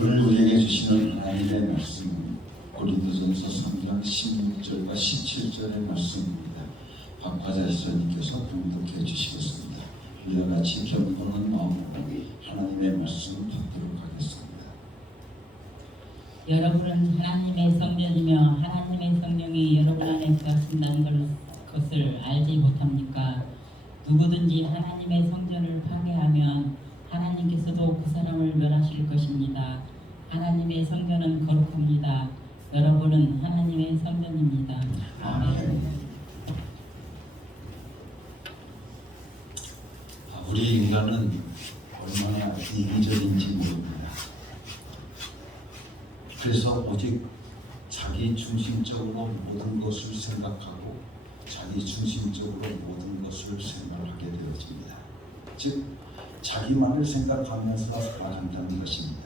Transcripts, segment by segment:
오늘 우리에게 주시는 하나님의 말씀은 고린도전서 3장 16절과 17절의 말씀입니다. 박화자 시사님께서 봉독해 주시겠습니다. 이와 같이 경건한 마음으로 하나님의 말씀을 받도록 하겠습니다. 여러분은 하나님의 성전이며 하나님의 성령이 여러분 안에 거하신다는 것을 알지 못합니까? 누구든지 하나님의 성전을 파괴하면 하나님께서도 그 사람을 멸하실 것입니다. 하나님의 성전은 거룩합니다. 여러분은 하나님의 성전입니다. 아멘. 우리 인간은 얼마나 이기적인지 모릅니다. 그래서 오직 자기 중심적으로 모든 것을 생각하고 자기 중심적으로 모든 것을 생각하게 되어집니다. 즉 자기만을 생각하면서 살아간다는 것입니다.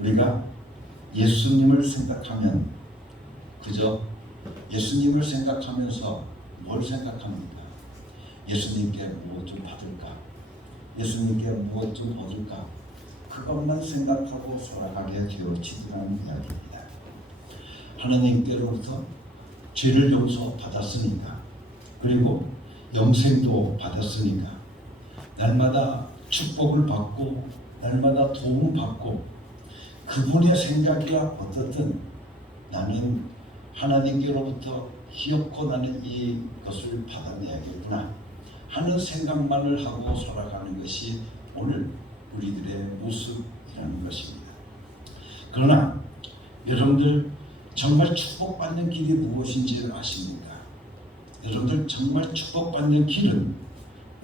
우리가 예수님을 생각하면 그저 예수님을 생각하면서 뭘 생각합니까? 예수님께 무엇 좀 받을까? 예수님께 무엇 좀 얻을까? 그것만 생각하고 살아가게 되어지라는 이야기입니다. 하나님께로부터 죄를 용서받았으니까, 그리고 영생도 받았으니까 날마다 축복을 받고 날마다 도움 받고, 그분의 생각이야 어떻든 나는 하나님께로부터 희엽고 나는 이것을 받아내야겠구나 하는 생각만을 하고 살아가는 것이 오늘 우리들의 모습이라는 것입니다. 그러나 여러분들 정말 축복받는 길이 무엇인지 아십니까? 여러분들 정말 축복받는 길은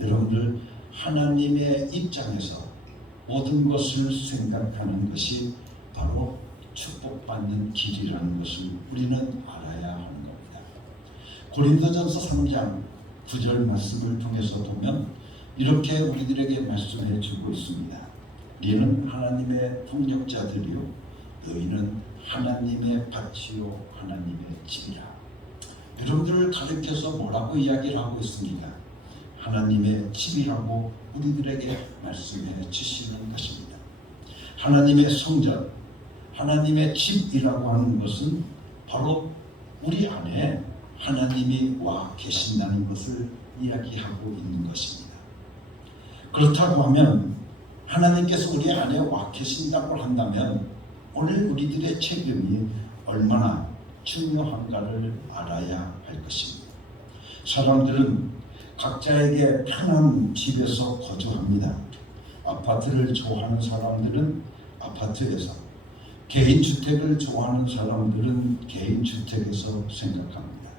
여러분들 하나님의 입장에서 모든 것을 생각하는 것이 바로 축복받는 길이라는 것을 우리는 알아야 하는 겁니다. 고린도전서 3장 9절 말씀을 통해서 보면 이렇게 우리들에게 말씀해 주고 있습니다. 너희는 하나님의 통역자들이요 너희는 하나님의 밭이요 하나님의 집이라. 여러분들을 가르쳐서 뭐라고 이야기를 하고 있습니까? 하나님의 집이라고 우리들에게 말씀해 주시는 것입니다. 하나님의 성전, 하나님의 집이라고 하는 것은 바로 우리 안에 하나님이 와 계신다는 것을 이야기하고 있는 것입니다. 그렇다고 하면 하나님께서 우리 안에 와 계신다고 한다면 오늘 우리들의 책임이 얼마나 중요한가를 알아야 할 것입니다. 사람들은 각자에게 편한 집에서 거주합니다. 아파트를 좋아하는 사람들은 아파트에서, 개인주택을 좋아하는 사람들은 개인주택에서 생각합니다.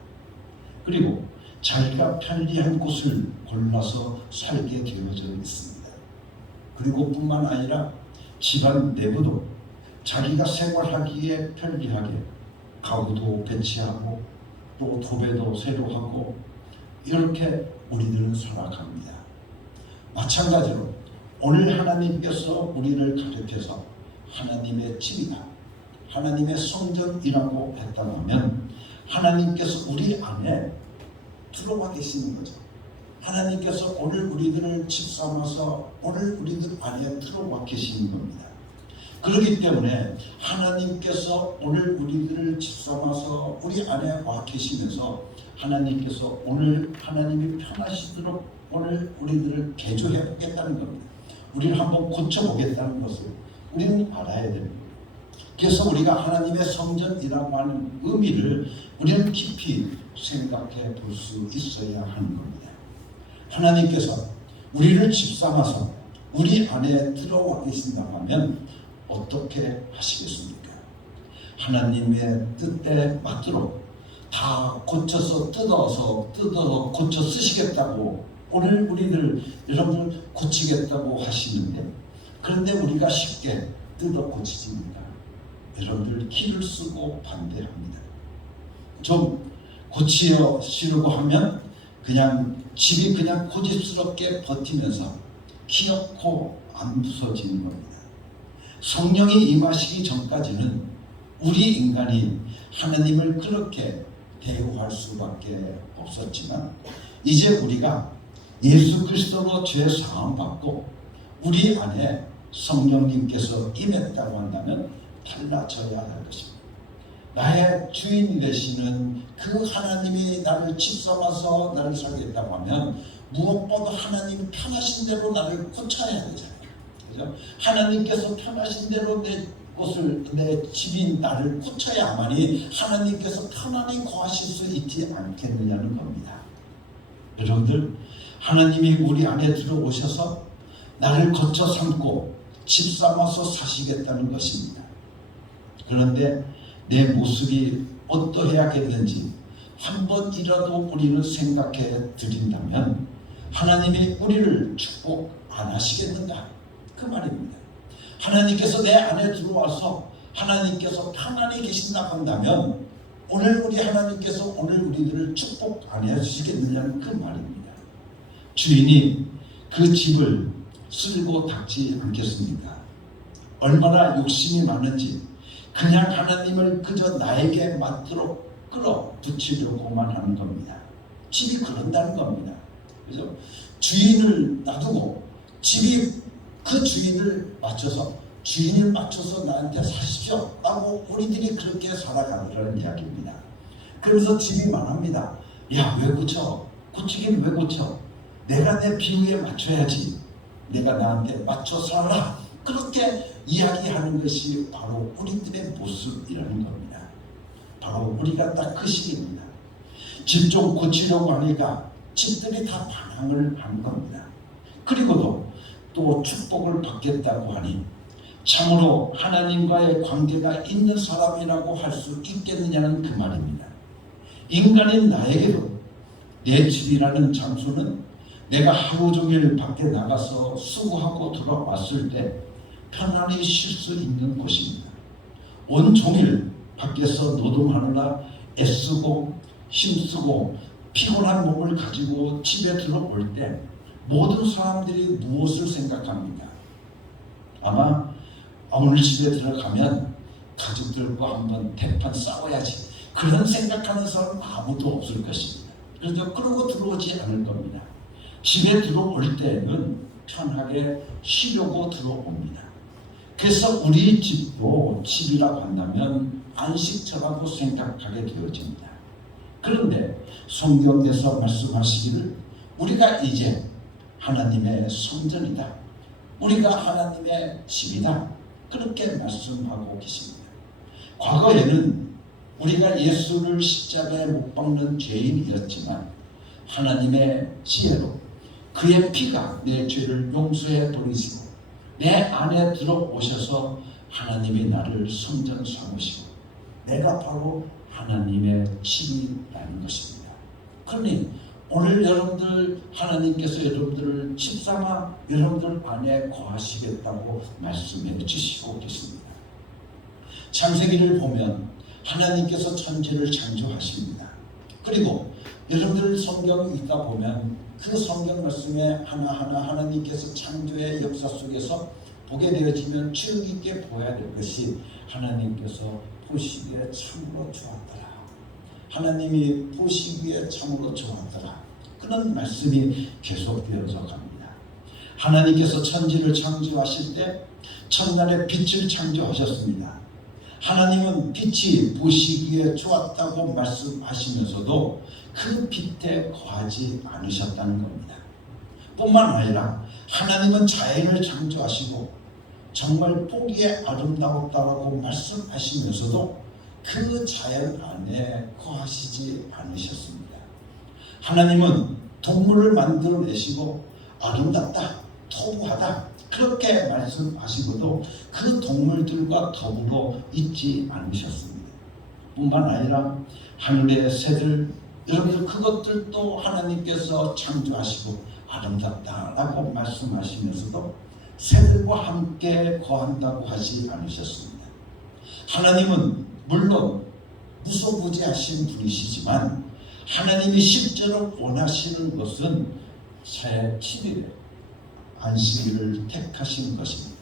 그리고 자기가 편리한 곳을 골라서 살게 되어져 있습니다. 그리고 뿐만 아니라 집안 내부도 자기가 생활하기에 편리하게 가구도 배치하고 또 도배도 새로 하고 이렇게 우리들은 살아갑니다. 마찬가지로 오늘 하나님께서 우리를 가르쳐서 하나님의 집이다, 하나님의 성전이라고 했다면 하나님께서 우리 안에 들어와 계시는 거죠. 하나님께서 오늘 우리들을 집 삼아서 오늘 우리들 안에 들어와 계시는 겁니다. 그렇기 때문에 하나님께서 오늘 우리들을 집 삼아서 우리 안에 와 계시면서 하나님께서 오늘 하나님이 편하시도록 오늘 우리들을 개조해 보겠다는 겁니다. 우리를 한번 고쳐보겠다는 것을 우리는 알아야 됩니다. 그래서 우리가 하나님의 성전이라고 하는 의미를 우리는 깊이 생각해 볼 수 있어야 하는 겁니다. 하나님께서 우리를 집 삼아서 우리 안에 들어와 계신다고 하면 어떻게 하시겠습니까? 하나님의 뜻에 맞도록 다 고쳐서 뜯어서 고쳐 쓰시겠다고 오늘 우리들 여러분을 고치겠다고 하시는데, 그런데 우리가 쉽게 뜯어 고치십니까? 여러분들 기를 쓰고 반대합니다. 좀 고치시려고 하면 그냥 집이 그냥 고집스럽게 버티면서 기어코 안 부서지는 겁니다. 성령이 임하시기 전까지는 우리 인간이 하나님을 그렇게 대우할 수밖에 없었지만 이제 우리가 예수 그리스도로 죄 사함 받고 우리 안에 성령님께서 임했다고 한다면 달라져야 할 것입니다. 나의 주인 되시는 그 하나님이 나를 집삼아서 나를 살겠다고 하면 무엇보다 하나님 편하신 대로 나를 고쳐야 되잖아요. 그죠? 하나님께서 편하신 대로 내 것을, 내 집인 나를 고쳐야만이 하나님께서 편안히 거하실 수 있지 않겠느냐는 겁니다. 여러분들, 하나님이 우리 안에 들어오셔서 나를 거쳐 삼고 집 삼아서 사시겠다는 것입니다. 그런데 내 모습이 어떠해야겠는지 한 번이라도 우리는 생각해 드린다면 하나님이 우리를 축복 안 하시겠는가? 그 말입니다. 하나님께서 내 안에 들어와서 하나님께서 편안히 계신다고 한다면 오늘 우리 하나님께서 오늘 우리들을 축복 안 해주시겠느냐는 그 말입니다. 주인이 그 집을 쓸고 닦지 않겠습니까? 얼마나 욕심이 많은지 그냥 하나님을 그저 나에게 맞도록 끌어붙이려고만 하는 겁니다. 집이 그런다는 겁니다. 그죠? 주인을 놔두고 집이 그 주인을 맞춰서 나한테 사십시오 라고 우리들이 그렇게 살아가는 이야기입니다. 그래서 집이 말합니다. 야, 왜 고쳐? 고치긴 왜 고쳐? 내가 내 비유에 맞춰야지. 내가 나한테 맞춰 살라. 그렇게 이야기하는 것이 바로 우리들의 모습이라는 겁니다. 바로 우리가 딱 그 시기입니다. 집 좀 고치려고 하니까 집들이 다 반항을 하는 겁니다. 그리고도 또 축복을 받겠다고 하니 참으로 하나님과의 관계가 있는 사람이라고 할 수 있겠느냐는 그 말입니다. 인간인 나에게도 내 집이라는 장소는 내가 하루 종일 밖에 나가서 수고하고 돌아왔을 때 편안히 쉴 수 있는 곳입니다. 온종일 밖에서 노동하느라 애쓰고 힘쓰고 피곤한 몸을 가지고 집에 들어올 때 모든 사람들이 무엇을 생각합니까? 아마 오늘 집에 들어가면 가족들과 한번 대판 싸워야지, 그런 생각하는 사람은 아무도 없을 것입니다. 그래서 그러고 들어오지 않을 겁니다. 집에 들어올 때는 편하게 쉬려고 들어옵니다. 그래서 우리 집도 집이라고 한다면 안식처라고 생각하게 되어집니다. 그런데 성경에서 말씀하시기를 우리가 이제 하나님의 성전이다, 우리가 하나님의 집이다, 그렇게 말씀하고 계십니다. 과거에는 우리가 예수를 십자가에 못 박는 죄인이었지만 하나님의 지혜로 그의 피가 내 죄를 용서해 버리시고 내 안에 들어오셔서 하나님이 나를 성전 삼으시고 내가 바로 하나님의 집이라는 것입니다. 그러니 오늘 여러분들 하나님께서 여러분들을 집 삼아 여러분들 안에 거하시겠다고 말씀해 주시고 계십니다. 창세기를 보면 하나님께서 천지를 창조하십니다. 그리고 여러분들 성경을 읽다 보면 그 성경 말씀에 하나하나 하나님께서 창조의 역사 속에서 보게 되어지면 주의 깊게 보아야 될 것이 하나님께서 보시기에 참으로 좋았더라, 하나님이 보시기에 참으로 좋았더라, 그런 말씀이 계속되어져 갑니다. 하나님께서 천지를 창조하실 때 첫날에 빛을 창조하셨습니다. 하나님은 빛이 보시기에 좋았다고 말씀하시면서도 그 빛에 거하지 않으셨다는 겁니다. 뿐만 아니라 하나님은 자연을 창조하시고 정말 보기에 아름다웠다고 말씀하시면서도 그 자연 안에 거하시지 않으셨습니다. 하나님은 동물을 만들어내시고 아름답다, 토부하다 그렇게 말씀하시고도 그 동물들과 더불어 있지 않으셨습니다. 뿐만 아니라 하늘의 새들, 여러분들 그것들도 하나님께서 창조하시고 아름답다라고 말씀하시면서도 새들과 함께 거한다고 하지 않으셨습니다. 하나님은 물론 무소부지하신 분이시지만 하나님이 실제로 원하시는 것은 새 7일에 안식일을 택하신 것입니다.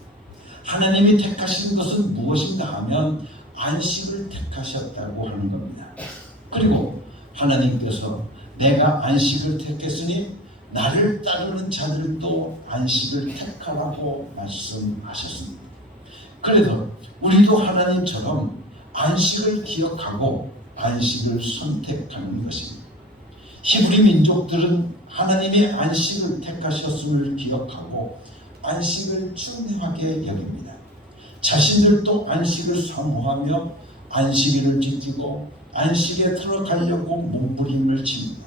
하나님이 택하신 것은 무엇인가 하면 안식을 택하셨다고 하는 겁니다. 그리고 하나님께서 내가 안식을 택했으니 나를 따르는 자들도 안식을 택하라고 말씀하셨습니다. 그래도 우리도 하나님처럼 안식을 기억하고 안식을 선택하는 것입니다. 히브리 민족들은 하나님의 안식을 택하셨음을 기억하고 안식을 중요하게 여깁니다. 자신들도 안식을 사모하며 안식일을 지키고 안식에 들어가려고 몸부림을 칩니다.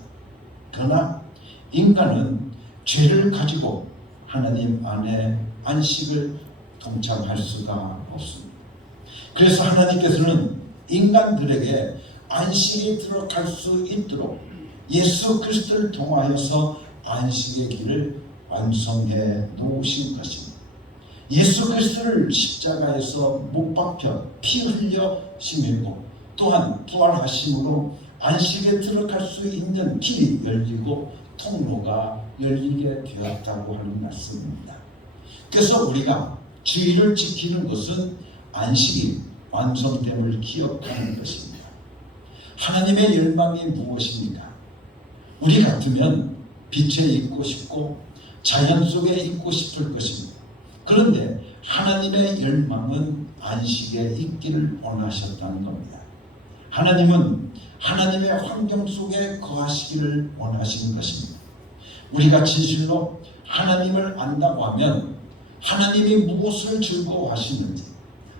그러나 인간은 죄를 가지고 하나님 안에 안식을 동참할 수가 없습니다. 그래서 하나님께서는 인간들에게 안식에 들어갈 수 있도록 예수 그리스도를 통하여서 안식의 길을 완성해 놓으신 것입니다. 예수 그리스도를 십자가에서 못 박혀 피 흘려 심히고 또한 부활하심으로 안식에 들어갈 수 있는 길이 열리고 통로가 열리게 되었다고 하는 말씀입니다. 그래서 우리가 주의를 지키는 것은 안식이 완성됨을 기억하는 것입니다. 하나님의 열망이 무엇입니까? 우리 같으면 빛에 있고 싶고 자연 속에 있고 싶을 것입니다. 그런데 하나님의 열망은 안식에 있기를 원하셨다는 겁니다. 하나님은 하나님의 환경 속에 거하시기를 원하시는 것입니다. 우리가 진실로 하나님을 안다고 하면 하나님이 무엇을 즐거워하시는지,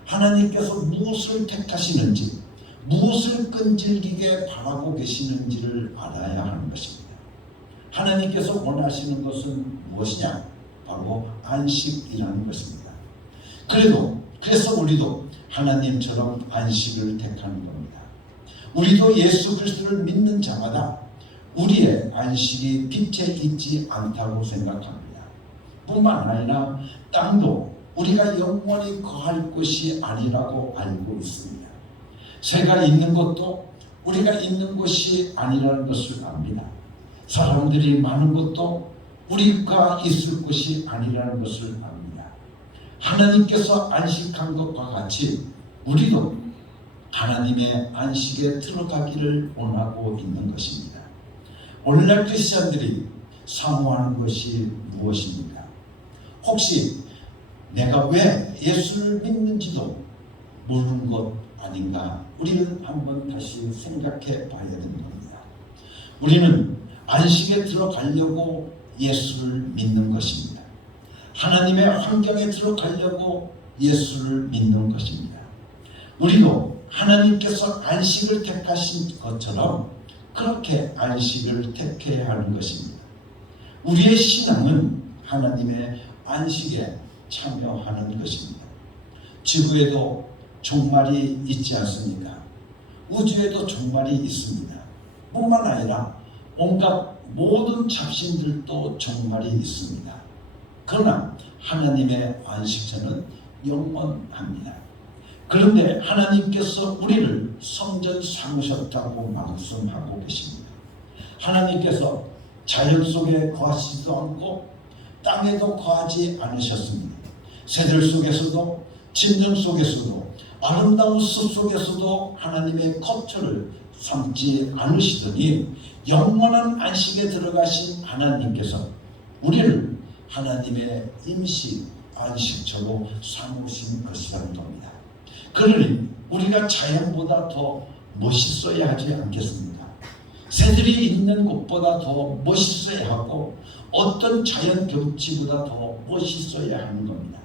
하나님께서 무엇을 택하시는지, 무엇을 끈질기게 바라고 계시는지를 알아야 하는 것입니다. 하나님께서 원하시는 것은 무엇이냐? 바로 안식이라는 것입니다. 그래서 우리도 하나님처럼 안식을 택하는 겁니다. 우리도 예수 그리스도를 믿는 자마다 우리의 안식이 빛에 있지 않다고 생각합니다. 뿐만 아니라 땅도 우리가 영원히 거할 곳이 아니라고 알고 있습니다. 새가 있는 것도 우리가 있는 곳이 아니라는 것을 압니다. 사람들이 많은 것도 우리가 있을 곳이 아니라는 것을 압니다. 하나님께서 안식한 것과 같이 우리도 하나님의 안식에 들어가기를 원하고 있는 것입니다. 오늘날 크리스찬들이 사모하는 것이 무엇입니까? 혹시 내가 왜 예수를 믿는지도 모르는 것 아닌가? 우리는 한번 다시 생각해 봐야 되는 겁니다. 우리는 안식에 들어가려고 예수를 믿는 것입니다. 하나님의 환경에 들어가려고 예수를 믿는 것입니다. 우리도 하나님께서 안식을 택하신 것처럼 그렇게 안식을 택해야 하는 것입니다. 우리의 신앙은 하나님의 안식에 참여하는 것입니다. 지구에도 종말이 있지 않습니까? 우주에도 종말이 있습니다. 뿐만 아니라 온갖 모든 잡신들도 종말이 있습니다. 그러나 하나님의 안식처는 영원합니다. 그런데 하나님께서 우리를 성전 삼으셨다고 말씀하고 계십니다. 하나님께서 자연 속에 거하시지도 않고 땅에도 거하지 않으셨습니다. 새들 속에서도 진정 속에서도 아름다운 숲 속에서도 하나님의 거처를 삼지 않으시더니 영원한 안식에 들어가신 하나님께서 우리를 하나님의 임시 안식처로 삼으신 것이라는 겁니다. 그러니 우리가 자연보다 더 멋있어야 하지 않겠습니까? 새들이 있는 곳보다 더 멋있어야 하고 어떤 자연 경치보다 더 멋있어야 하는 겁니다.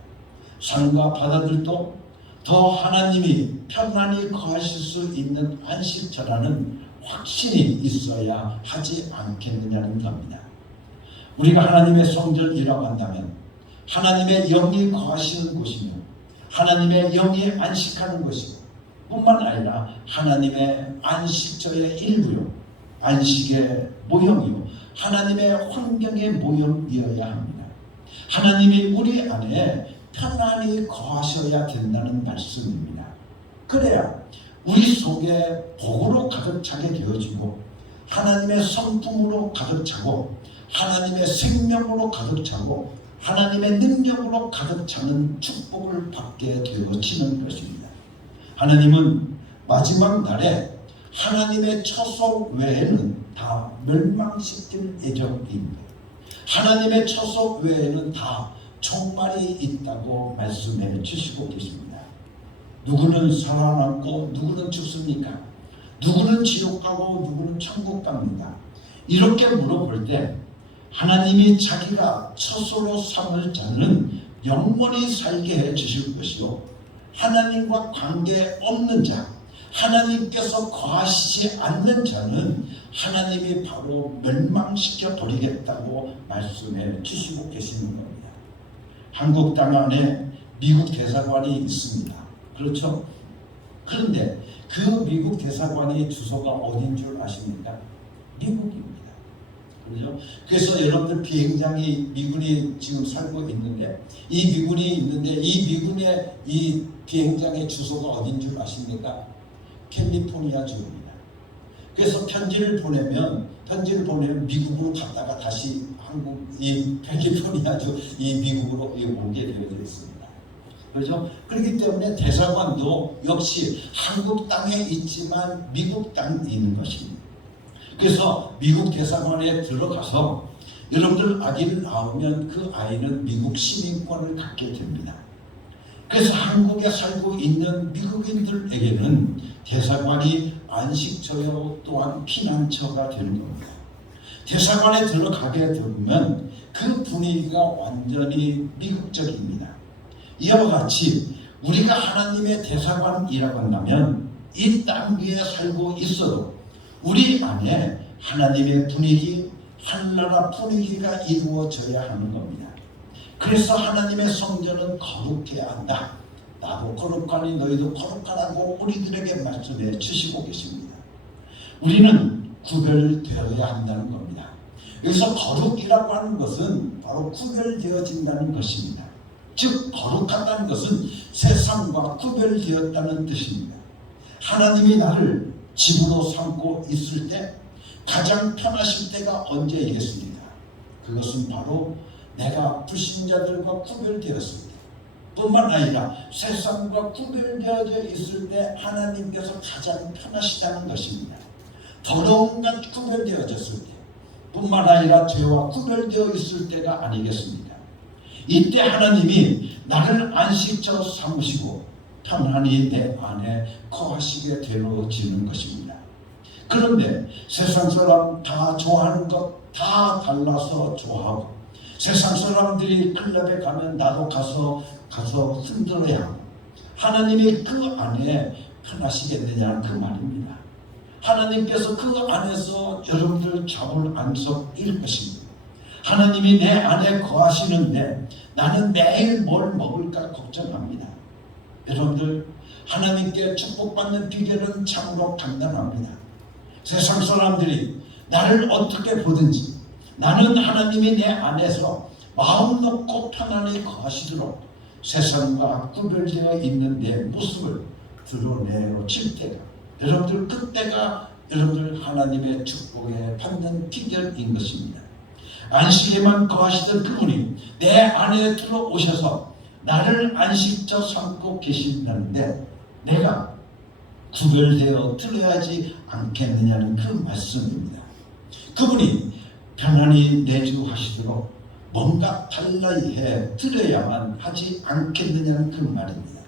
산과 바다들도 더 하나님이 편안히 거하실 수 있는 안식처라는 확신이 있어야 하지 않겠느냐는 겁니다. 우리가 하나님의 성전이라고 한다면 하나님의 영이 거하시는 곳이며 하나님의 영이 안식하는 것이고 뿐만 아니라 하나님의 안식처의 일부요, 안식의 모형이요, 하나님의 환경의 모형이어야 합니다. 하나님이 우리 안에 편안히 거하셔야 된다는 말씀입니다. 그래야 우리 속에 복으로 가득 차게 되어지고 하나님의 성품으로 가득 차고 하나님의 생명으로 가득 차고 하나님의 능력으로 가득 차는 축복을 받게 되어지는 것입니다. 하나님은 마지막 날에 하나님의 처소 외에는 다 멸망시킬 예정입니다. 하나님의 처소 외에는 다 종말이 있다고 말씀해 주시고 계십니다. 누구는 살아남고 누구는 죽습니까? 누구는 지옥 가고 누구는 천국 갑니다. 이렇게 물어볼 때 하나님이 자기가 처소로 삼을 자는 영원히 살게 해 주실 것이요, 하나님과 관계 없는 자, 하나님께서 거하시지 않는 자는 하나님이 바로 멸망시켜 버리겠다고 말씀해 주시고 계시는 겁니다. 한국 땅 안에 미국 대사관이 있습니다. 그렇죠? 그런데 그 미국 대사관의 주소가 어딘 줄 아십니까? 미국입니다. 그렇죠? 그래서 여러분들 비행장이 미군이 지금 살고 있는데, 이 미군이 있는데 이 미군의 이 비행장의 주소가 어딘 줄 아십니까? 캘리포니아 주입니다. 그래서 편지를 보내면 미국으로 갔다가 다시 한국 이 캘리포니아주 이 미국으로 오게 되어 있습니다. 그렇죠? 그렇기 때문에 대사관도 역시 한국 땅에 있지만 미국 땅에 있는 것입니다. 그래서 미국 대사관에 들어가서 여러분들 아기를 낳으면 그 아이는 미국 시민권을 갖게 됩니다. 그래서 한국에 살고 있는 미국인들에게는 대사관이 안식처요 또한 피난처가 되는 겁니다. 대사관에 들어가게 되면 그 분위기가 완전히 미국적입니다. 이와 같이 우리가 하나님의 대사관이라고 한다면 이 땅 위에 살고 있어도 우리 안에 하나님의 분위기, 한나라 분위기가 이루어져야 하는 겁니다. 그래서 하나님의 성전은 거룩해야 한다. 나도 거룩하니 너희도 거룩하라고 우리들에게 말씀해 주시고 계십니다. 우리는 구별되어야 한다는 겁니다. 여기서 거룩이라고 하는 것은 바로 구별되어진다는 것입니다. 즉 거룩하다는 것은 세상과 구별되었다는 뜻입니다. 하나님이 나를 집으로 삼고 있을 때 가장 편하실 때가 언제이겠습니까? 그것은 바로 내가 불신자들과 구별되었을 때, 뿐만 아니라 세상과 구별되어져 있을 때 하나님께서 가장 편하시다는 것입니다. 더러운 것 구별되어졌을 때, 뿐만 아니라 죄와 구별되어 있을 때가 아니겠습니까? 이때 하나님이 나를 안식처 삼으시고 편안히 내 안에 거하시게 되어지는 것입니다. 그런데 세상 사람 다 좋아하는 것 다 달라서 좋아하고, 세상 사람들이 클럽에 가면 나도 가서 흔들어야 하고, 하나님이 그 안에 편하시겠느냐는 그 말입니다. 하나님께서 그 안에서 여러분들 잠을 안 섞일 것입니다. 하나님이 내 안에 거하시는데 나는 매일 뭘 먹을까 걱정합니다. 여러분들, 하나님께 축복받는 비결은 참으로 간단합니다. 세상 사람들이 나를 어떻게 보든지 나는 하나님이 내 안에서 마음 놓고 편안히 거하시도록 세상과 구별되어 있는 내 모습을 드러내어질 때가, 여러분들 그때가 여러분들 하나님의 축복에 받는 비결인 것입니다. 안식에만 거하시던 그분이 내 안에 들어오셔서 나를 안식처 삼고 계신다는데 내가 구별되어 들어야지 않겠느냐는 그 말씀입니다. 그분이 편안히 내주하시도록 뭔가 달라이 해 드려야만 하지 않겠느냐는 그 말입니다.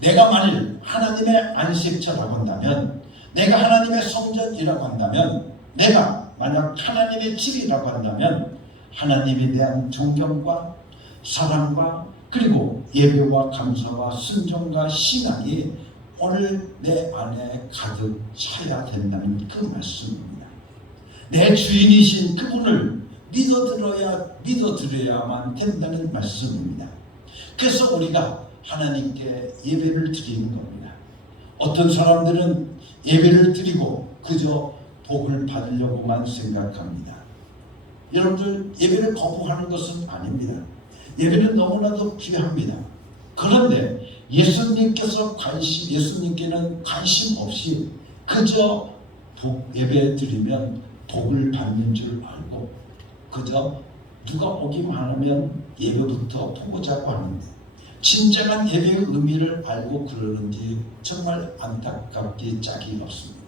내가 만일 하나님의 안식처라고 한다면, 내가 하나님의 성전이라고 한다면, 내가 만약 하나님의 집이라고 한다면 하나님에 대한 존경과 사랑과 그리고 예배와 감사와 순종과 신앙이 오늘 내 안에 가득 차야 된다는 그 말씀입니다. 내 주인이신 그분을 믿어드려야만 된다는 말씀입니다. 그래서 우리가 하나님께 예배를 드리는 겁니다. 어떤 사람들은 예배를 드리고 그저 복을 받으려고만 생각합니다. 여러분들, 예배를 거부하는 것은 아닙니다. 예배는 너무나도 귀합니다. 그런데 예수님께는 관심 없이 그저 예배 드리면 복을 받는 줄 알고 그저 누가 오기만 하면 예배부터 보고자고 하는데 진정한 예배의 의미를 알고 그러는지 정말 안타깝게 짝이 없습니다.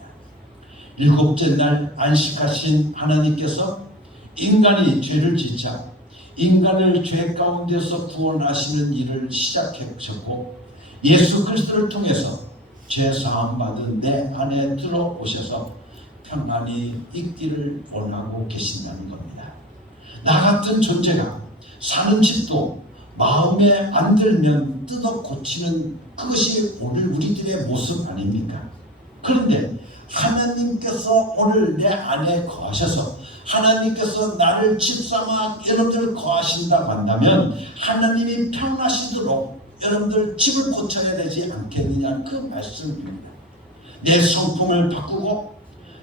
일곱째 날 안식하신 하나님께서 인간이 죄를 짓자 인간을 죄 가운데서 구원하시는 일을 시작하셨고 예수 그리스도를 통해서 죄 사함 받은 내 안에 들어오셔서 평안히 있기를 원하고 계신다는 겁니다. 나 같은 존재가 사는 집도 마음에 안 들면 뜯어 고치는 그것이 오늘 우리들의 모습 아닙니까? 그런데 하나님께서 오늘 내 안에 거하셔서 하나님께서 나를 집삼아 여러분들 거하신다고 한다면 하나님이 평하시도록 여러분들 집을 고쳐야 되지 않겠느냐 그 말씀입니다. 내 성품을 바꾸고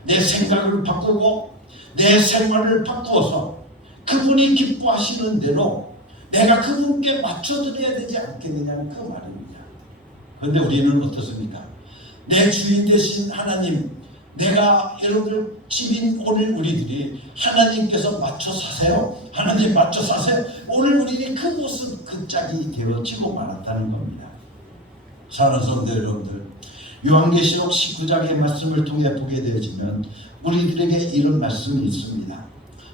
내 생각을 바꾸고 내 생활을 바꾸어서 그분이 기뻐하시는 대로 내가 그분께 맞춰드려야 되지 않겠느냐 그 말입니다. 그런데 우리는 어떻습니까? 내 주인 되신 하나님, 내가 여러분들 집인 오늘 우리들이 하나님께서 맞춰 사세요. 하나님 맞춰 사세요. 오늘 우리는 그 모습 그 짝이 되어지고 말았다는 겁니다. 사랑하는 성도 여러분들, 요한계시록 19장의 말씀을 통해 보게 되어지면 우리들에게 이런 말씀이 있습니다.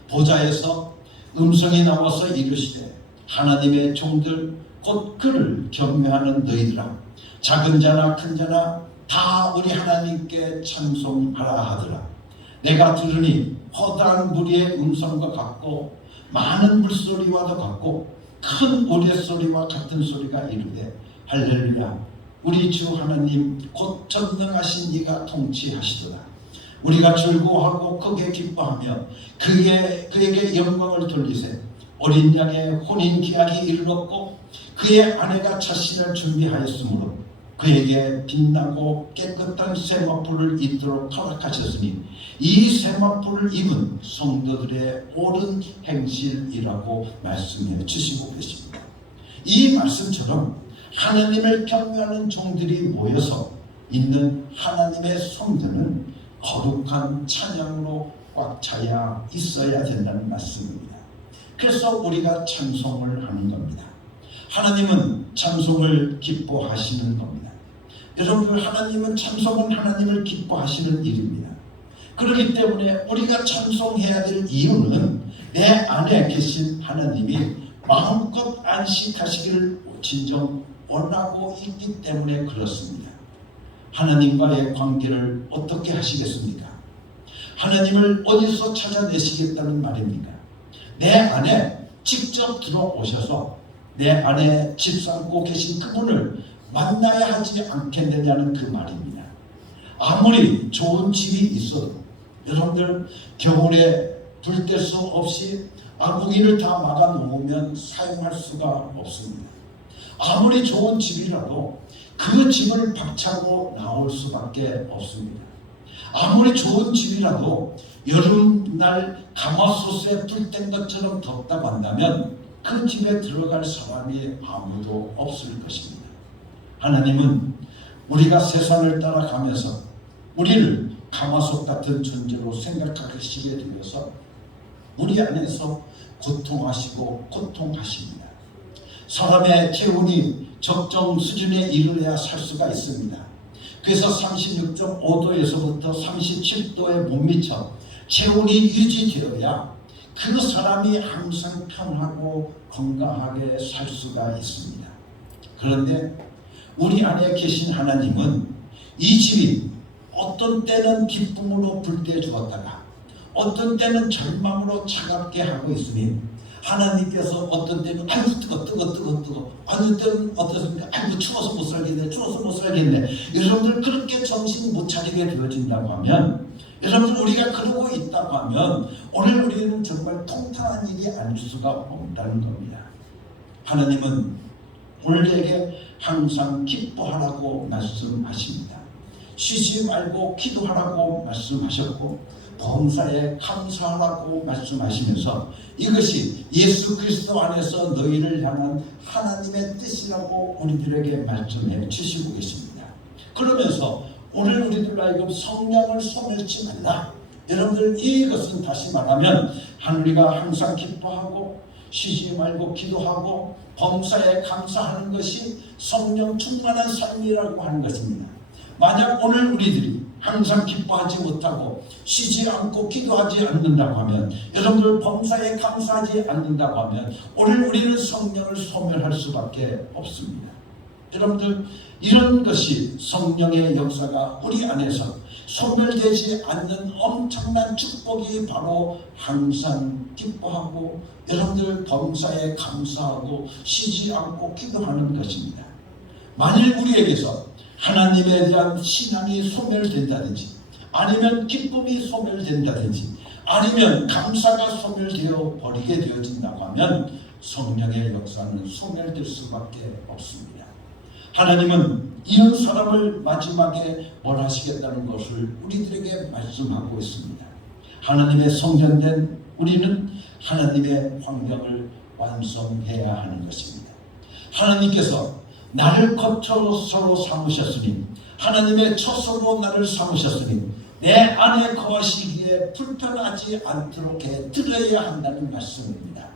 보좌에서 음성이 나와서 이르시되 하나님의 종들 곧 그를 경외하는 너희들아 작은 자나 큰 자나 다 우리 하나님께 찬송하라 하더라. 내가 들으니 허다한 무리의 음성과 같고 많은 물소리와도 같고 큰 우레소리와 같은 소리가 이르되 할렐루야 우리 주 하나님 곧 전능하신 이가 통치하시도다. 우리가 즐거워하고 크게 기뻐하며 그에게 영광을 돌리세. 어린 양의 혼인 기약이 이르렀고 그의 아내가 자신을 준비하였으므로 그에게 빛나고 깨끗한 세마포를 입도록 허락하셨으니 이 세마포를 입은 성도들의 옳은 행실이라고 말씀해 주시고 계십니다. 이 말씀처럼 하나님을 경외하는 종들이 모여서 있는 하나님의 성전은 거룩한 찬양으로 꽉 차야 있어야 된다는 말씀입니다. 그래서 우리가 찬송을 하는 겁니다. 하나님은 찬송을 기뻐하시는 겁니다. 여러분, 하나님은 찬송은 하나님을 기뻐하시는 일입니다. 그렇기 때문에 우리가 찬송해야 될 이유는 내 안에 계신 하나님이 마음껏 안식하시기를 진정 원하고 있기 때문에 그렇습니다. 하나님과의 관계를 어떻게 하시겠습니까? 하나님을 어디서 찾아내시겠다는 말입니까? 내 안에 직접 들어오셔서 내 안에 집 삼고 계신 그분을 만나야 하지 않겠느냐는 그 말입니다. 아무리 좋은 집이 있어도 여러분들 겨울에 불 뗄 수 없이 무기를 다 막아 놓으면 사용할 수가 없습니다. 아무리 좋은 집이라도 그 집을 박차고 나올 수밖에 없습니다. 아무리 좋은 집이라도 여름날 가마솥에 불 뗀 것처럼 덥다고 한다면 그 집에 들어갈 사람이 아무도 없을 것입니다. 하나님은 우리가 세상을 따라가면서 우리를 가마솥 같은 존재로 생각하시게 되어서 우리 안에서 고통하시고 고통하십니다. 사람의 체온이 적정 수준에 이르러야 살 수가 있습니다. 그래서 36.5도에서부터 37도에 못 미쳐 체온이 유지되어야 그 사람이 항상 편하고 건강하게 살 수가 있습니다. 그런데 우리 안에 계신 하나님은 이 집이 어떤 때는 기쁨으로 불태워 주었다가 어떤 때는 절망으로 차갑게 하고 있으니 하나님께서 어떤 때는 아이고 뜨거 어느 때는 어떻습니까? 아이고 추워서 못 살겠네. 여러분들 그렇게 정신 못 차리게 되어진다고 하면 여러분들 우리가 그러고 있다고 하면 오늘 우리는 정말 통탄한 일이 아닐 수가 없다는 겁니다. 하나님은 우리에게 항상 기뻐하라고 말씀하십니다. 쉬지 말고 기도하라고 말씀하셨고 범사에 감사하라고 말씀하시면서 이것이 예수 그리스도 안에서 너희를 향한 하나님의 뜻이라고 우리들에게 말씀해 주시고 계십니다. 그러면서 오늘 우리들 하여금 성령을 소멸치 말라. 여러분들 이것은 다시 말하면 우리가 항상 기뻐하고 쉬지 말고 기도하고 범사에 감사하는 것이 성령 충만한 삶이라고 하는 것입니다. 만약 오늘 우리들이 항상 기뻐하지 못하고 쉬지 않고 기도하지 않는다고 하면, 여러분들 범사에 감사하지 않는다고 하면 오늘 우리는 성령을 소멸할 수밖에 없습니다. 여러분들, 이런 것이 성령의 역사가 우리 안에서 소멸되지 않는 엄청난 축복이 바로 항상 기뻐하고 여러분들 범사에 감사하고 쉬지 않고 기도하는 것입니다. 만일 우리에게서 하나님에 대한 신앙이 소멸된다든지, 아니면 기쁨이 소멸된다든지, 아니면 감사가 소멸되어 버리게 되어진다고 하면 성령의 역사는 소멸될 수밖에 없습니다. 하나님은 이런 사람을 마지막에 뭘 하시겠다는 것을 우리들에게 말씀하고 있습니다. 하나님의 성전된 우리는 하나님의 환경을 완성해야 하는 것입니다. 하나님께서 나를 거처로 삼으셨으니, 하나님의 처소로 나를 삼으셨으니 내 안에 거하시기에 불편하지 않도록 해드려야 한다는 말씀입니다.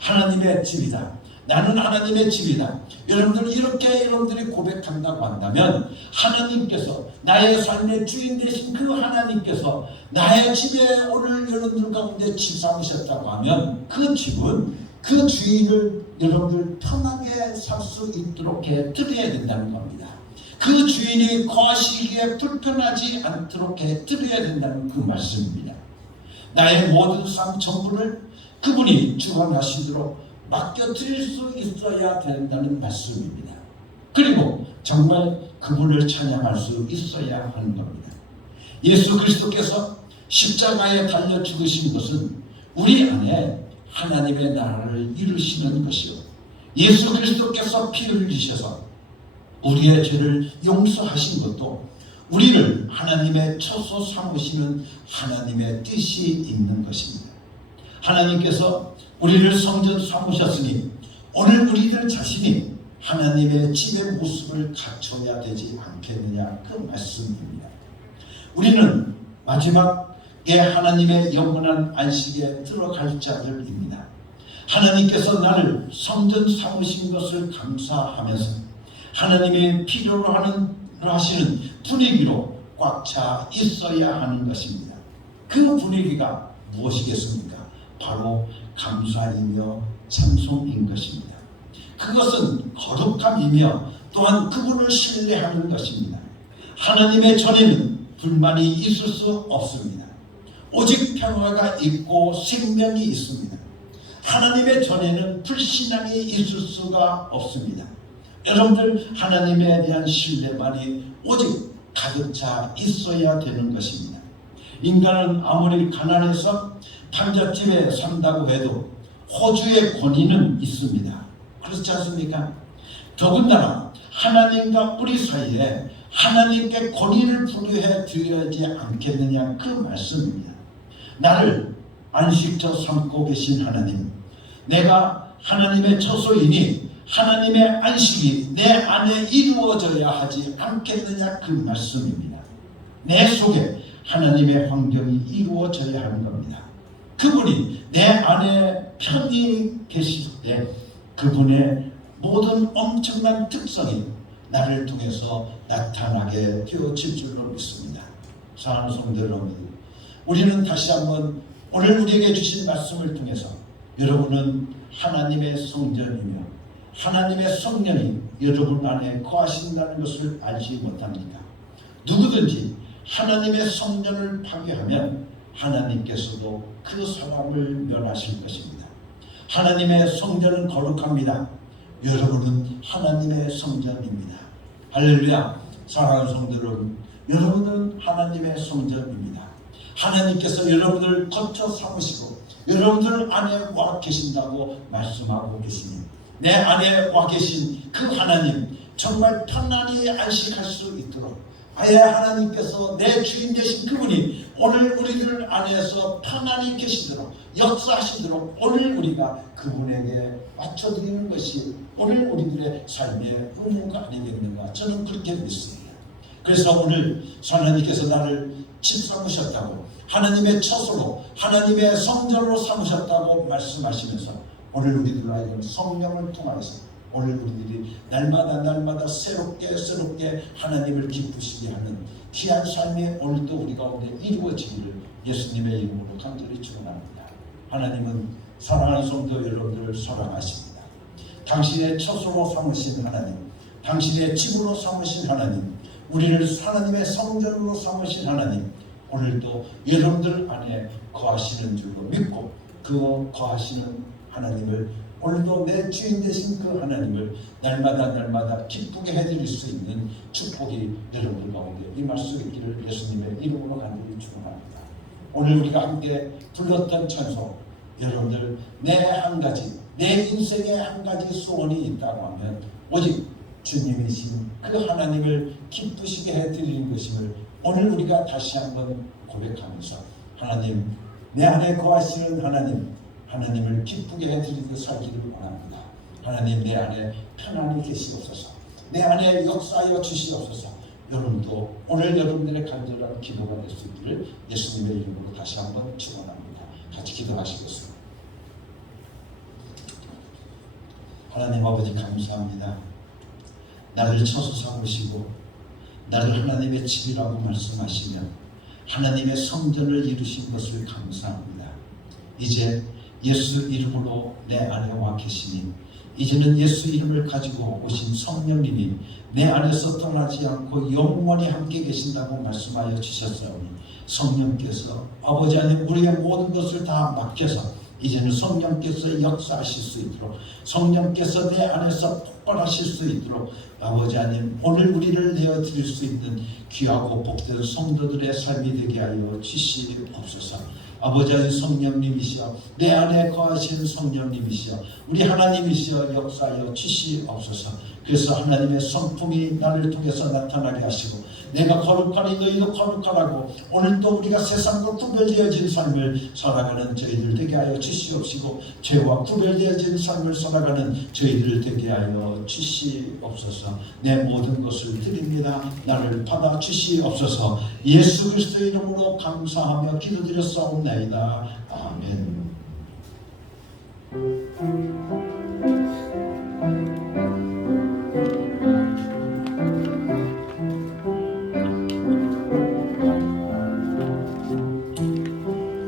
하나님의 집이다. 나는 하나님의 집이다. 여러분들, 이렇게 여러분들이 고백한다고 한다면 하나님께서, 나의 삶의 주인 되신 그 하나님께서 나의 집에 오늘 여러분들 가운데 집 삼으셨다고 하면 그 집은 그 주인을 여러분들 편하게 살 수 있도록 해드려야 된다는 겁니다. 그 주인이 거하시기에 불편하지 않도록 해드려야 된다는 그 말씀입니다. 나의 모든 삶 전부를 그분이 주관하시도록 맡겨드릴 수 있어야 된다는 말씀입니다. 그리고 정말 그분을 찬양할 수 있어야 하는 겁니다. 예수 그리스도께서 십자가에 달려 죽으신 것은 우리 안에 하나님의 나라를 이루시는 것이요, 예수 그리스도께서 피 흘리셔서 우리의 죄를 용서하신 것도 우리를 하나님의 처소 삼으시는 하나님의 뜻이 있는 것입니다. 하나님께서 우리를 성전 삼으셨으니 오늘 우리들 자신이 하나님의 집의 모습을 갖춰야 되지 않겠느냐, 그 말씀입니다. 우리는 마지막에 하나님의 영원한 안식에 들어갈 자들입니다. 하나님께서 나를 성전 삼으신 것을 감사하면서 하나님의 필요로 하시는 분위기로 꽉 차 있어야 하는 것입니다. 그 분위기가 무엇이겠습니까? 바로 감사이며 찬송인 것입니다. 그것은 거룩함이며 또한 그분을 신뢰하는 것입니다. 하나님의 전에는 불만이 있을 수 없습니다. 오직 평화가 있고 생명이 있습니다. 하나님의 전에는 불신앙이 있을 수가 없습니다. 여러분들, 하나님에 대한 신뢰만이 오직 가득 차 있어야 되는 것입니다. 인간은 아무리 가난해서 판잣집에 산다고 해도 호주의 권위는 있습니다. 그렇지 않습니까? 더군다나 하나님과 우리 사이에 하나님께 권위를 부여해 드려야지 않겠느냐, 그 말씀입니다. 나를 안식처 삼고 계신 하나님, 내가 하나님의 처소이니 하나님의 안식이 내 안에 이루어져야 하지 않겠느냐, 그 말씀입니다. 내 속에 하나님의 환경이 이루어져야 하는 겁니다. 그분이 내 안에 편히 계실 때 그분의 모든 엄청난 특성이 나를 통해서 나타나게 되어질 줄로 믿습니다. 사랑하는 성도 여러분, 우리는 다시 한번 오늘 우리에게 주신 말씀을 통해서 여러분은 하나님의 성전이며 하나님의 성령이 여러분 안에 거하신다는 것을 알지 못합니까? 누구든지 하나님의 성전을 파괴하면 하나님께서도 그 사람을 멸하실 것입니다. 하나님의 성전은 거룩합니다. 여러분은 하나님의 성전입니다. 할렐루야. 사랑하는 성도 여러분, 여러분은 하나님의 성전입니다. 하나님께서 여러분을 거쳐 삼으시고 여러분들 안에 와 계신다고 말씀하고 계시니, 내 안에 와 계신 그 하나님 정말 편안히 안식할 수 있도록 아예 하나님께서 내 주인 되신 그분이 오늘 우리들 안에서 편안히 계시도록 역사하시도록 오늘 우리가 그분에게 맞춰드리는 것이 오늘 우리들의 삶의 의무가 아니겠는가, 저는 그렇게 믿습니다. 그래서 오늘 하나님께서 나를 집 삼으셨다고, 하나님의 처소로 하나님의 성전으로 삼으셨다고 말씀하시면서 오늘 우리들 아이들 성령을 통하여서 오늘 우리들이 날마다 새롭게 하나님을 기쁘시게 하는 귀한 삶이 오늘도 우리 가운데 이루어지기를 예수님의 이름으로 간절히 축원합니다. 하나님은 사랑하는 성도 여러분들을 사랑하십니다. 당신의 처소로 삼으신 하나님, 당신의 집으로 삼으신 하나님, 우리를 하나님의 성전으로 삼으신 하나님, 오늘도 여러분들 안에 거하시는 줄로 믿고 그 거하시는 하나님을 오늘도 내 주인 되신 그 하나님을 날마다 기쁘게 해드릴 수 있는 축복이 여러분들 가운데 임할 수 있기를 예수님의 이름으로 간절히 축원합니다. 오늘 우리가 함께 불렀던 찬송, 여러분들 내 한 가지, 내 인생에 한 가지 소원이 있다고 하면 오직 주님이신 그 하나님을 기쁘시게 해드리는 것임을 오늘 우리가 다시 한번 고백하면서 하나님, 내 안에 거하시는 하나님을 기쁘게 해드리고 살기를 원합니다. 하나님, 내 안에 편안히 계시옵소서. 내 안에 역사하여 주시옵소서. 여러분도 오늘 여러분들의 간절한 기도가 될 수 있기를 예수님의 이름으로 다시 한번 축원합니다. 같이 기도하시겠습니다. 하나님 아버지 감사합니다. 나를 처소 삼으시고 나를 하나님의 집이라고 말씀하시며 하나님의 성전을 이루신 것을 감사합니다. 이제 예수 이름으로 내 안에 와 계시니 이제는 예수 이름을 가지고 오신 성령님이 내 안에서 떠나지 않고 영원히 함께 계신다고 말씀하여 주셨사오니 성령께서 아버지 하나님 우리의 모든 것을 다 맡겨서 이제는 성령께서 역사하실 수 있도록 성령께서 내 안에서 폭발하실 수 있도록 아버지 하나님 오늘 우리를 내어드릴 수 있는 귀하고 복된 성도들의 삶이 되게 하여 주시옵소서. 아버지 하나님 성령님이시여 내 안에 거하시는 성령님이시여 우리 하나님이시여 역사하여 주시옵소서. 그래서 하나님의 성품이 나를 통해서 나타나게 하시고 내가 거룩하니 너희도 거룩하라고 오늘도 우리가 세상과 구별되어진 삶을 살아가는 저희들 되게 하여 주시옵시고 죄와 구별되어진 삶을 살아가는 저희들 되게 하여 주시옵소서. 내 모든 것을 드립니다. 나를 받아 주시옵소서. 예수 그리스도의 이름으로 감사하며 기도드렸사옵나이다. 아멘.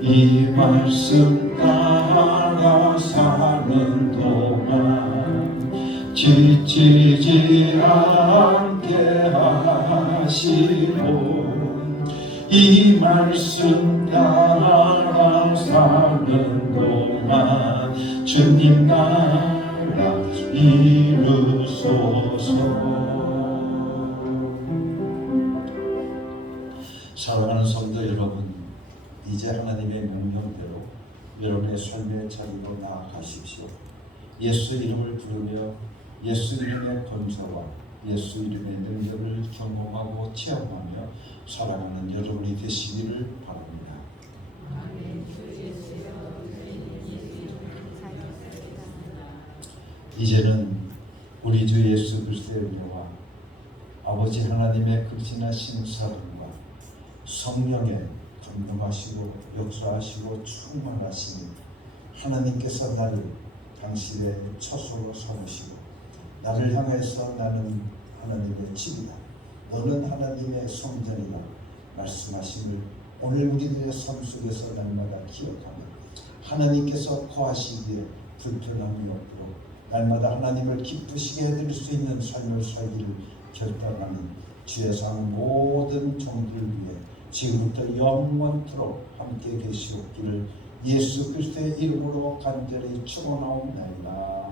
이 말씀 따라 사는 동안 지치지 않게 하시고 이 말씀 따라 사는 동안 주님 나라 이루소서. 사랑하는 성도 여러분, 이제 하나님의 명령대로 여러분의 삶의 자리로 나아가십시오. 예수 이름을 부르며 예수 이름의 권세와 예수 이름의 능력을 경험하고 체험하며 살아가는 여러분이 되시기를 바랍니다. 이제는 우리 주 예수 그리스도의 은혜와 아버지 하나님의 극진하신 사랑과 성령의 감동하시고 역사하시고 충만하시니 하나님께서 나를 당신의 처소로 삼으시고 나를 향해서 나는 하나님의 집이다, 너는 하나님의 성전이다 말씀하심을 오늘 우리들의 삶 속에서 날마다 기억하며 하나님께서 거하시기에 불편함이 없도록 날마다 하나님을 기쁘시게 해드릴 수 있는 삶을 살기를 결단하는 주의 상 모든 종들 위해 지금부터 영원토록 함께 계시옵기를 예수 그리스도의 이름으로 간절히 축원하옵나이다.